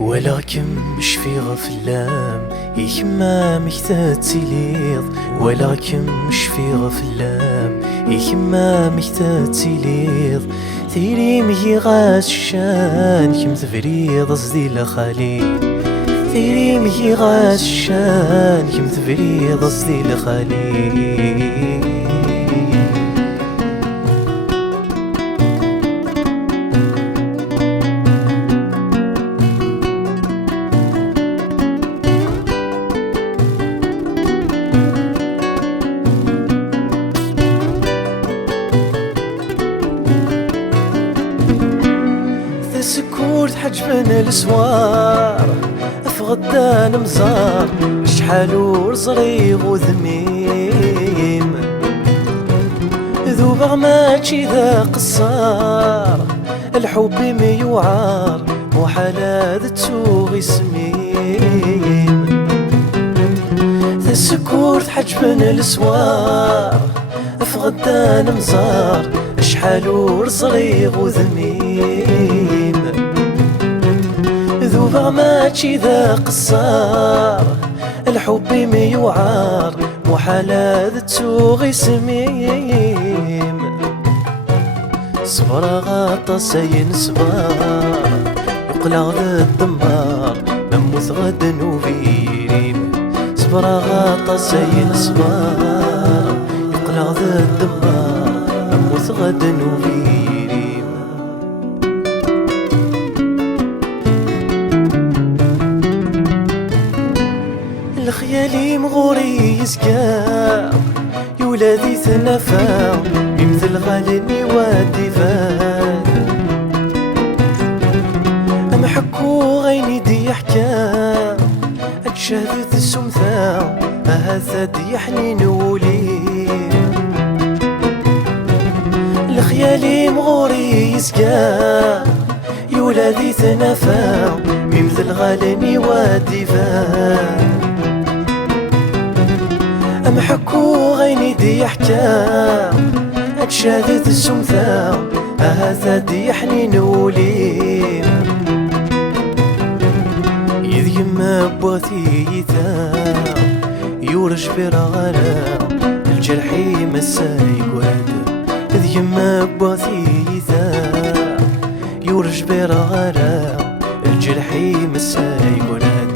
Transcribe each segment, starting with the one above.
ولكن مش في غفلام يكمامك تتليض، ولكن مش في غفلام يكمامك تتليض. ثيري مهي غاشان كم تفريض صدي لخالي، ثيري مهي غاشان كم تفريض صدي لخالي. سكورت حجبنا السوار افغدان مزار، شحال ورزريغ وذميم ذوبغ ماشي ذا قصار. الحب ميوعار وحلا ذتوغي سميم. سكورت حجبنا السوار افغدان مزار، شحال ورزريغ وذميم ذوبغ ماشي ذا قصار. الحب ميوعار وحلا ذتوغي سميم. صبر غاطا سين صبار يقلع ذا الدمار، نموت غدا نوفيريم. صبر غاطا سين صبار يقلع ذا الدمار، نموت غدا نوفيريم. الخيالي مغوري يزكى يولادي ثنفا يمثل غالني وادي فات. أمحكو غيني دي حكا أتشهدت السمثا هذا دي حنين ولي. الخيالي مغوري يزكى يولادي ثنفا يمثل غالني وادي فات. أمحكو غيني دي حكا أتشادت السمثا هذا دي حنين وليم. إذ يما بوثي يتا يورج برغلا الجرحي مساي قواد. إذ يما بوثي يتا يورج برغلا الجرحي مساي قواد.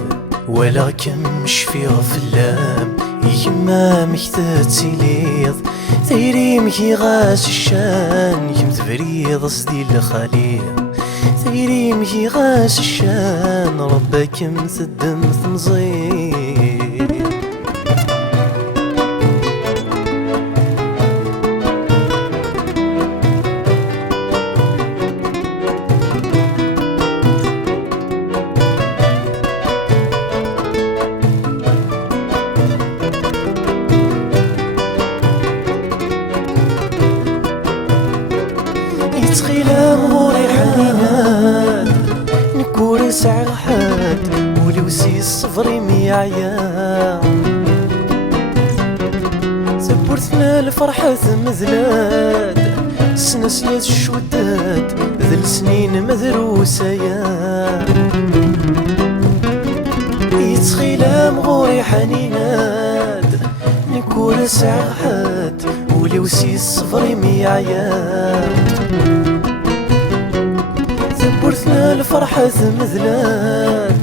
ولكن مش في غفلام يكمامك تتليض، ثيري مكي غاس الشان يم تفريض صدي لخالي. ثيري مكي غاس الشان ربك مسدم تمزيد. يتخيل مغوري حنينات نكوري سعرحات ولي وسي الصفري ميعيا. سبورتنا الفرحة مذلات سنسلات الشودات ذل سنين مذروسايا. يتخيل مغوري حنينات نكوري سعرحات ولي وسي الصفري ميعيا. ثبورتنا الفرحة مذلات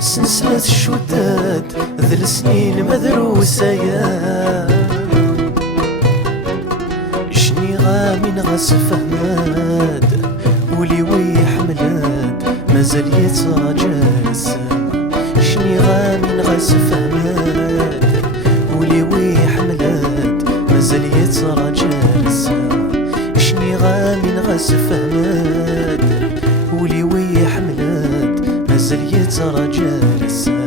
سنسلات الشودات ذل سنين مذروسايا. شني غامين غاس فهماد ولي ويحملاد مازال يتراجع السما. شني غامين غاس فهماد ولي ويحملاد مازال يتراجع السما. شني غامين غاس فهماد ولي ويحملاد مازال يتراجع السما.